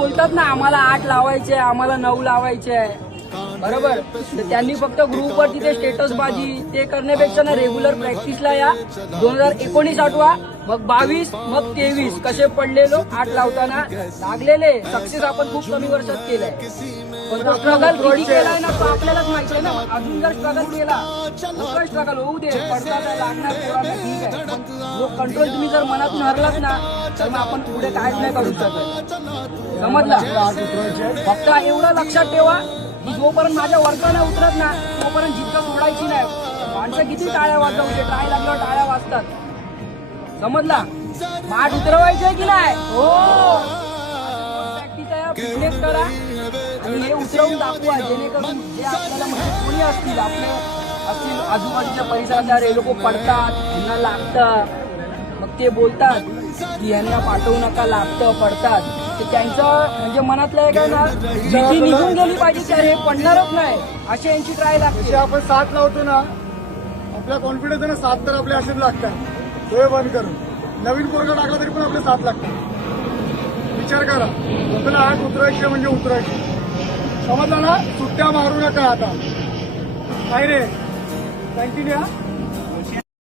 बोलतात ना आम्हाला 8 लावायचे आम्हाला 9 लावायचे बरोबर, तर त्यांनी फक्त ग्रुपवर तिथे स्टेटस बाजी ते करण्यापेक्षा ना रेग्युलर प्रॅक्टिसला या. 2019 आठवा, मग 22, मग 23 कसे पडलेलो 8 लावताना लागलेले सक्सेस आपण खूप कमी वर्षात केलंय. पण तो स्ट्रगल किती केलाय ना तो आपल्यालाच माहिती आहे ना. अजून जर स्ट्रगल केला तर स्ट्रगल होऊ दे, पडता लागणार पोरांना ठीक आहे, पण जो कंट्रोल तुम्ही जर मनातून हरलात ना तर मग आपण पुढे काहीच नाही करू शकत. समजलं? फक्त एवढं लक्षात ठेवा की जोपर्यंत माझ्या वरचा उतरत ना तोपर्यंत जितकं सोडायची नाही. माणसं किती टाळ्या वाजवते, ट्राय लागल्यावर टाळ्या वाजतात. समजला? माठ उतरवायचंय की नाही? हो, प्रॅक्टिस आहे, फिटनेस करा आणि हे उतरवून दाखवा, जेणेकरून जे आपल्याला म्हणजे कोणी असतील आजूबाजूच्या परिसरात हे लोक पडतात, यांना लागतं, मग ते बोलतात की यांना पाठवू नका, लागतं, पडतात, ते त्यांचं म्हणजे मनातलं आहे का ना भीती निघून गेली पाहिजे की अरे पडणारच नाही, अशी यांची ट्राय लागते. आपण 7 लावतो ना, आपला कॉन्फिडन्स आहे ना 7 तर आपले असेच लागतात. डोळे बंद करून नवीन पोरगा टाकला तरी पण आपले 7 लागतात. विचार करा, आपल्याला 8 उतरायचे म्हणजे उतरायचे. समजला ना? सुट्ट्या मारू नका आता. काय रे, कंटिन्यू.